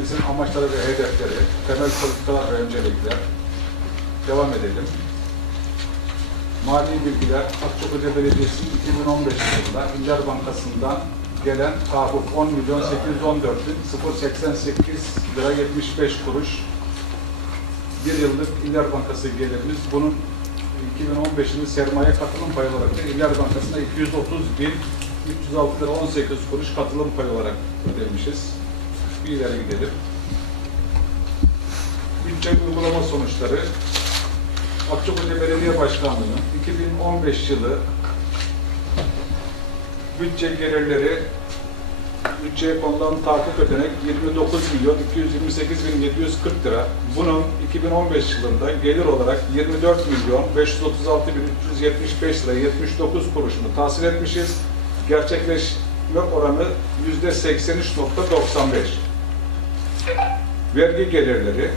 projemizin amaçları ve hedefleri, temel politikalar ve öncelikler. Devam edelim. Mali bilgiler, Akçakoca Belediyesi 2015 yılında İller Bankası'ndan gelen tahakkuk 10 milyon 814 bin 088 lira 75 kuruş bir yıllık İller Bankası gelirimiz. Bunun 2015'in sermaye katılım payı olarak da İller Bankası'na 230 bin 306 lira 18 kuruş katılım payı olarak ödemişiz. Bir ileri gidelim. Bütçe uygulama sonuçları Akçakoca Belediye Başkanlığı'nın 2015 yılı bütçe gelirleri bütçeye konulan tahakkuk ödenek 29 milyon 228 bin 740 lira. Bunun 2015 yılında gelir olarak 24 milyon 536 bin 375 lira 79 kuruşunu tahsil etmişiz. Gerçekleşme oranı yüzde 83.95. Vergi gelirleri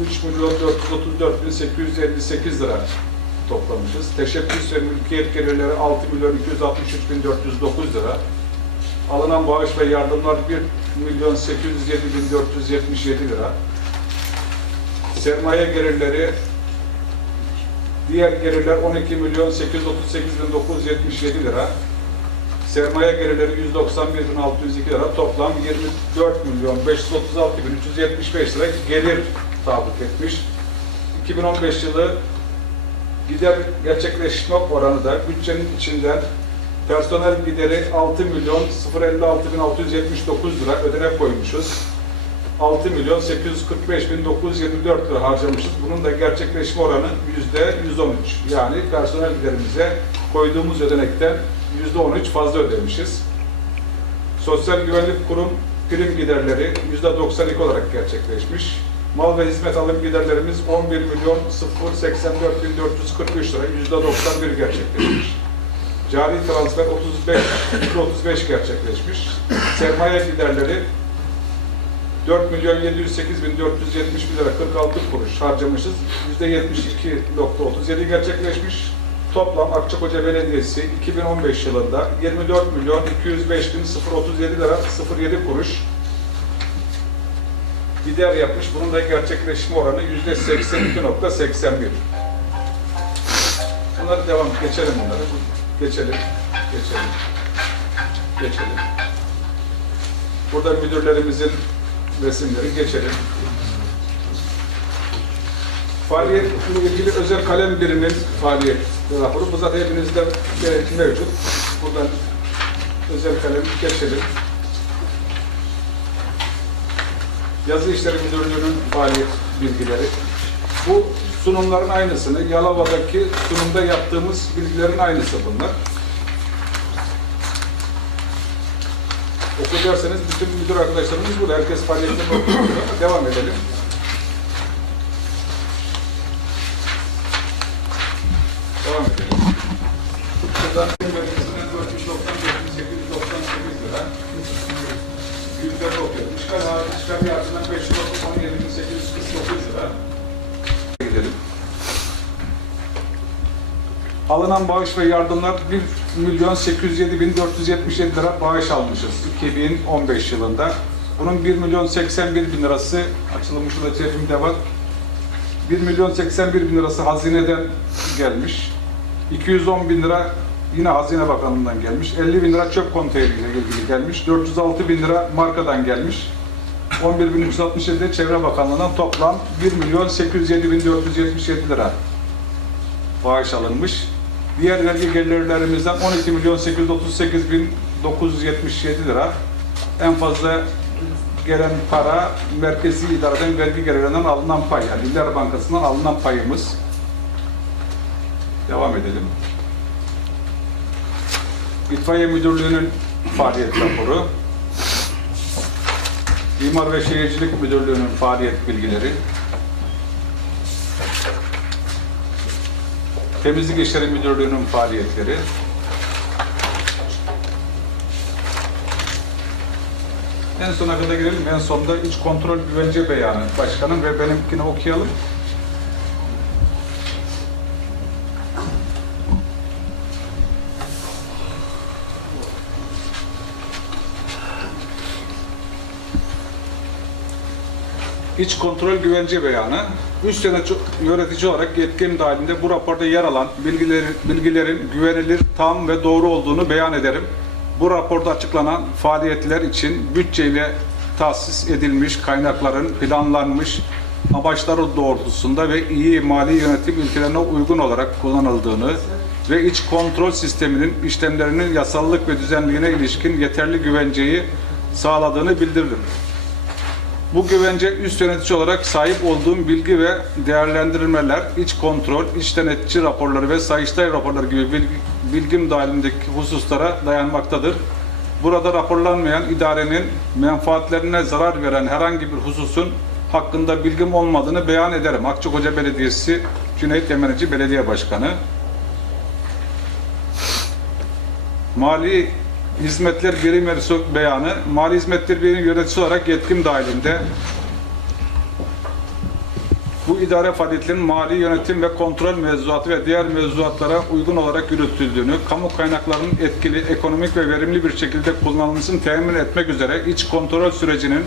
3 milyon 434 bin 858 lira toplamışız. Teşebbüs ve mülkiyet gelirleri 6 milyon 263 bin 409 lira. Alınan bağış ve yardımlar 1 milyon 807 bin 477 lira. Sermaye gelirleri diğer gelirler 12 milyon 838 bin 977 lira. Sermaye gelirleri 191 bin 602 lira. Toplam 24 milyon 536 bin 375 lira gelir tahakkuk etmiş. 2015 yılı gider gerçekleşme oranı da bütçenin içinden personel gideri 6 milyon 056 bin 679 lira ödenek koymuşuz. 6 milyon 845 bin 924 lira harcamışız. Bunun da gerçekleşme oranı yüzde 113. Yani personel giderimize koyduğumuz ödenekten yüzde 13 fazla ödemişiz. Sosyal Güvenlik Kurum prim giderleri yüzde 92 olarak gerçekleşmiş. Mal ve hizmet alım giderlerimiz 11 milyon 084 bin 443 lira, yüzde 91 gerçekleşmiş. Cari transfer 35, yüzde 35 gerçekleşmiş. Sermaye giderleri 4 milyon 708 bin 471 lira 46 kuruş harcamışız. Yüzde 72.37 gerçekleşmiş. Toplam Akçakoca Belediyesi 2015 yılında 24 milyon 205 bin 037 lira 07 kuruş gider yapmış. Bunun da gerçekleşme oranı yüzde 82.81. Bunları devam geçelim bunları. Geçelim. Geçelim. Geçelim. Burada müdürlerimizin resimleri geçelim. Faaliyetle ilgili özel kalem biriminin faaliyet raporu. Bu zaten hepinizde e, mevcut. Buradan özel kalem geçelim. Yazı İşleri Müdürlüğü'nün faaliyet bilgileri. Bu sunumların aynısını, Yalova'daki sunumda yaptığımız bilgilerin aynısı bunlar. Oku derseniz bütün müdür arkadaşlarımız burada. Herkes faaliyetlerini okuyor. Devam edelim. Alınan bağış ve yardımlar 1 milyon 807 bin 477 lira bağış almışız 2015 yılında. Bunun 1 milyon 81 bin lirası açılmışı da cebimde var. 1 milyon 81 bin lirası hazineden gelmiş. 210 bin lira yine Hazine Bakanlığı'ndan gelmiş. 50 bin lira çöp konteyneriyle ilgili gelmiş. 406 bin lira markadan gelmiş. 11 bin 367 de Çevre Bakanlığı'ndan toplam 1 milyon 807 bin 477 lira bağış alınmış. Diğer vergi gelirlerimizden 12 milyon 838 bin 977 lira. En fazla gelen para merkezi idareden vergi gelirlerinden alınan pay. Yani İller Bankası'ndan alınan payımız. Devam edelim. İtfaiye Müdürlüğü'nün faaliyet raporu. İmar ve Şehircilik Müdürlüğü'nün faaliyet bilgileri. Temizlik İşleri Müdürlüğü'nün faaliyetleri. En sona kadar girelim. En sonda iç kontrol güvence beyanı başkanım ve benimkini okuyalım. İç kontrol güvence beyanı. Üst yönetici, yönetici olarak yetkim dahilinde bu raporda yer alan bilgilerin, bilgilerin güvenilir, tam ve doğru olduğunu beyan ederim. Bu raporda açıklanan faaliyetler için bütçeyle tahsis edilmiş kaynakların planlanmış amaçları doğrultusunda ve iyi mali yönetim ilkelerine uygun olarak kullanıldığını ve iç kontrol sisteminin işlemlerinin yasallık ve düzenliğine ilişkin yeterli güvenceyi sağladığını bildiririm. Bu güvence üst yönetici olarak sahip olduğum bilgi ve değerlendirmeler, iç kontrol, iç denetçi raporları ve sayıştay raporları gibi bilgi, bilgim dahilindeki hususlara dayanmaktadır. Burada raporlanmayan idarenin menfaatlerine zarar veren herhangi bir hususun hakkında bilgim olmadığını beyan ederim. Akçakoca Belediyesi Cüneyt Yemeneci Belediye Başkanı. Mali Hizmetler Birim Yöneticisi beyanı, Mali Hizmetler Birim Yöneticisi olarak yetkim dahilinde bu idare faaliyetlerinin mali yönetim ve kontrol mevzuatı ve diğer mevzuatlara uygun olarak yürütüldüğünü, kamu kaynaklarının etkili, ekonomik ve verimli bir şekilde kullanılmasını temin etmek üzere iç kontrol sürecinin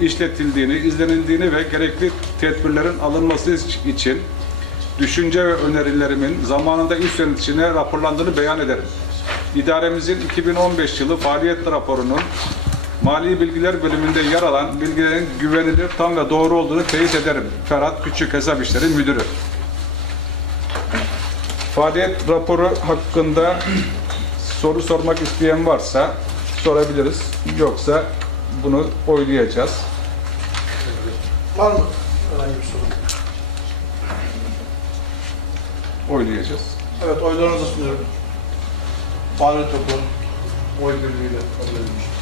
işletildiğini, izlenildiğini ve gerekli tedbirlerin alınması için düşünce ve önerilerimin zamanında üst yöneticine raporlandığını beyan ederim. İdaremizin 2015 yılı faaliyet raporunun Mali Bilgiler bölümünde yer alan bilgilerin güvenilir, tam ve doğru olduğunu teyit ederim. Ferhat Küçük Hesap İşleri Müdürü. Faaliyet raporu hakkında soru sormak isteyen varsa sorabiliriz. Yoksa bunu oylayacağız. Var mı herhangi bir sorun? Oylayacağız. Evet, oylarınızı sunuyorum. Faaliyet raporu oy birliğiyle kabul edilmiş.